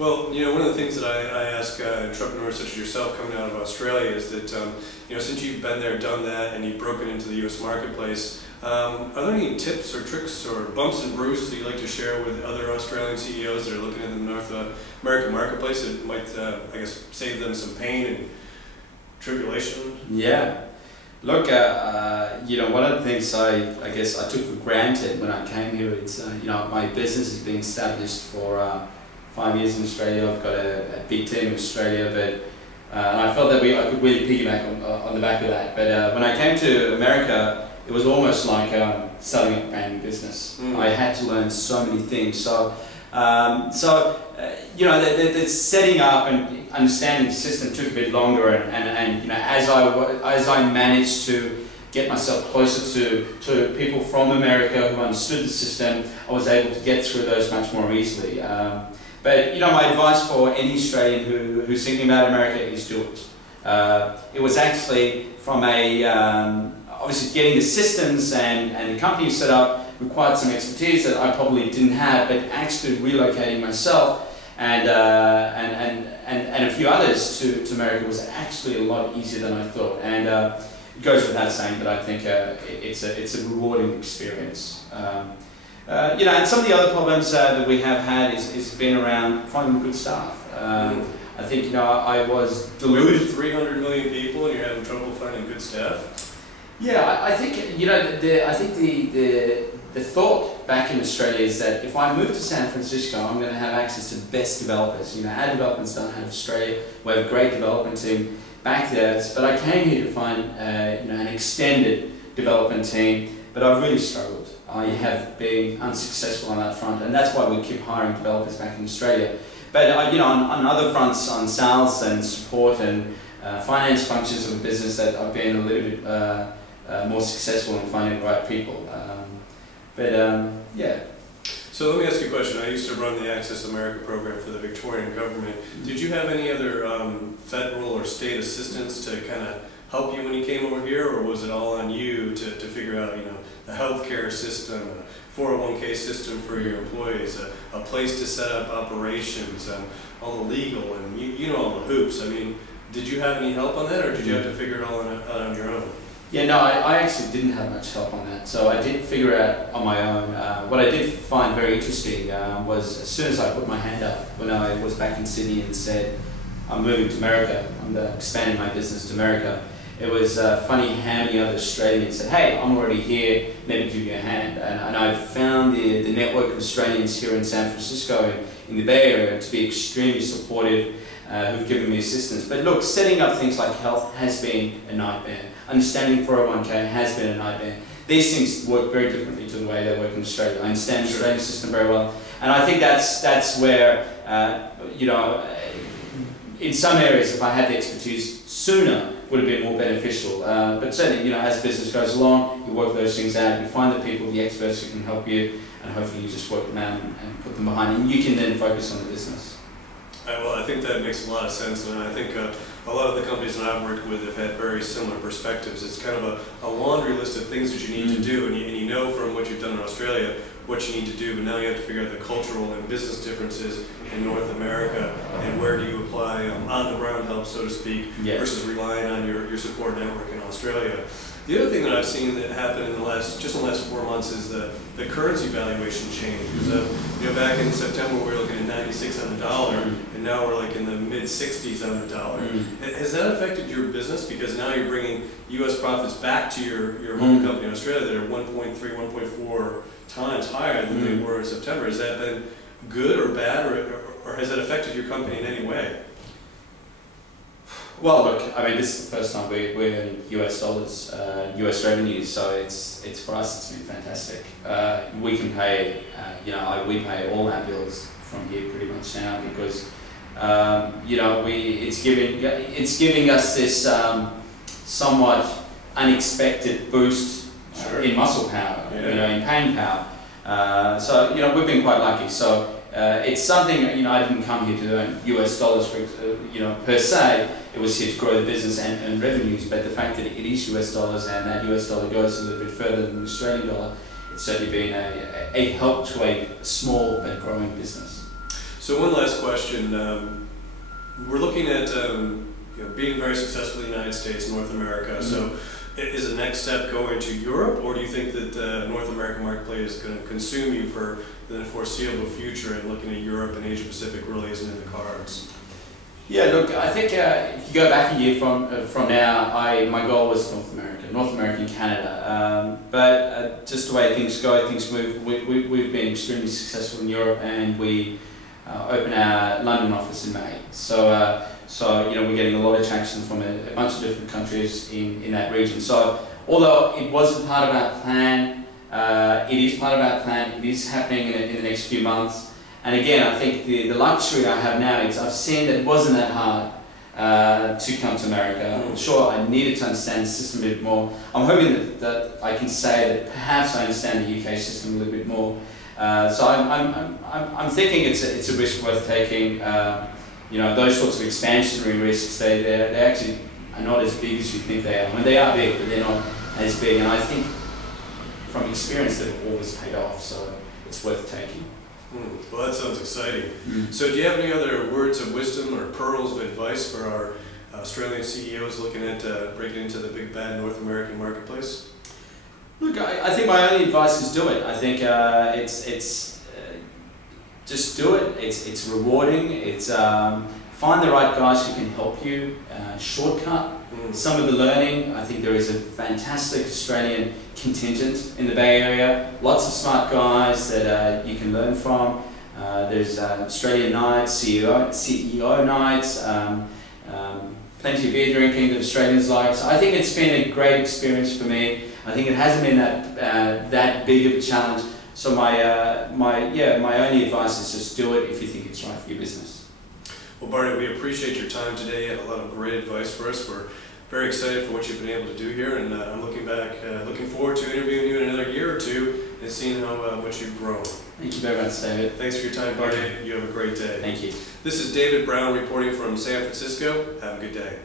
Well, one of the things that I ask entrepreneurs such as yourself coming out of Australia is that, since you've been there, done that, and you've broken into the U.S. marketplace, are there any tips or tricks or bumps and bruises that you'd like to share with other Australian CEOs that are looking at the North American marketplace that might, save them some pain and tribulation? Yeah. Look, one of the things I guess I took for granted when I came here, it's, my business has been established for 5 years in Australia. I've got a big team in Australia, but I felt that I could really piggyback on the back of that. But when I came to America, it was almost like starting a brand new business. I had to learn so many things. So, the setting up and understanding the system took a bit longer, and as I managed to get myself closer to people from America who understood the system, I was able to get through those much more easily. But my advice for any Australian who's thinking about America is do it. It was actually from obviously getting the systems and the company set up required some expertise that I probably didn't have, but actually relocating myself and a few others to America was actually a lot easier than I thought. And it goes without saying that I think it's a rewarding experience. And some of the other problems that we have had is been around finding good staff. I think I was deluded. 300 million people, and you're having trouble finding good staff. Yeah, I think I think the thought back in Australia is that if I move to San Francisco, I'm going to have access to the best developers. Our development's done out of Australia. We have a great development team back there. But I came here to find an extended development team. But I've really struggled. I have been unsuccessful on that front, and that's why we keep hiring developers back in Australia. But on other fronts, on sales and support and finance functions of a business, that I've been a little bit more successful in finding the right people. Yeah. So let me ask you a question. I used to run the Access America program for the Victorian government. Did you have any other federal or state assistance to kind of help you when you came over here, or was it all on you to figure out, the healthcare system, a 401k system for your employees, a place to set up operations, all the legal, and all the hoops? I mean, did you have any help on that, or did you have to figure it all out on your own? Yeah, no, I actually didn't have much help on that, so I did figure it out on my own. What I did find very interesting was as soon as I put my hand up when I was back in Sydney and said, I'm moving to America, I'm expanding my business to America, it was funny how many other Australians said, hey, I'm already here, let me give you a hand. And I found the network of Australians here in San Francisco, in the Bay Area, to be extremely supportive, who've given me assistance. But look, setting up things like health has been a nightmare. Understanding 401k has been a nightmare. These things work very differently to the way they work in Australia. I understand the Australian system very well. And I think that's where, in some areas, if I had the expertise sooner, would have been more beneficial. But certainly, as business goes along, you work those things out, you find the people, the experts who can help you, and hopefully you just work them out and put them behind, and you can then focus on the business. Well, I think that makes a lot of sense, and I think a lot of the companies that I've worked with have had very similar perspectives. It's kind of a laundry list of things that you need to do, and you know from what you've done in Australia what you need to do, but now you have to figure out the cultural and business differences in North America, and where do you apply on-the-ground help, so to speak, versus relying on your support network in Australia. The other thing that I've seen that happen in the last 4 months is the currency valuation change. Because back in September we were looking at 96 on the dollar, and now we're like in the mid-60s on the dollar. Has that affected your business? Because now you're bringing U.S. profits back to your home company in Australia that are 1.3, 1.4 times higher than they were in September. Has that been good or bad, or has that affected your company in any way? Well, look, I mean, this is the first time we're in US dollars, US revenues, so it's for us, it's been fantastic. We can pay, we pay all our bills from here pretty much now because, it's giving us this somewhat unexpected boost in muscle power, in pain power. So, we've been quite lucky. So it's something, I didn't come here to earn US dollars, per se. It was here to grow the business and revenues, but the fact that it is US dollars and that US dollar goes a little bit further than the Australian dollar, it's certainly been a help to a small but growing business. So one last question. We're looking at being very successful in the United States, North America. Mm-hmm. So is the next step going to Europe, or do you think that the North American marketplace is going to consume you for the foreseeable future, and looking at Europe and Asia Pacific really isn't in the cards? Yeah, look, I think if you go back a year from now, my goal was North America and Canada. But just the way things go, things move. We've been extremely successful in Europe, and we open our London office in May. So we're getting a lot of traction from a bunch of different countries in that region. So although it wasn't part of our plan, it is part of our plan. It is happening in the next few months. And again, I think the luxury I have now is I've seen that it wasn't that hard to come to America. I'm sure I needed to understand the system a bit more. I'm hoping that I can say that perhaps I understand the UK system a little bit more. So I'm thinking it's a risk worth taking. Those sorts of expansionary risks, they actually are not as big as you think they are. I mean, they are big, but they're not as big. And I think from experience they've always paid off, so it's worth taking. Well, that sounds exciting. So do you have any other words of wisdom or pearls of advice for our Australian CEOs looking at breaking into the big bad North American marketplace? Look, I think my only advice is do it. I think it's just do it. It's rewarding. It's find the right guys who can help you. Shortcut some of the learning. I think there is a fantastic Australian contingent in the Bay Area. Lots of smart guys that you can learn from. There's Australian nights, CEO nights, plenty of beer drinking that Australians like. So I think it's been a great experience for me. I think it hasn't been that big of a challenge. So my only advice is just do it if you think it's right for your business. Well, Bardia, we appreciate your time today. You had a lot of great advice for us. We're very excited for what you've been able to do here, and I'm looking forward to interviewing you in another year or two and seeing how much you've grown. Thank you very much, David. Thanks for your time, Bardia. You have a great day. Thank you. This is David Brown reporting from San Francisco. Have a good day.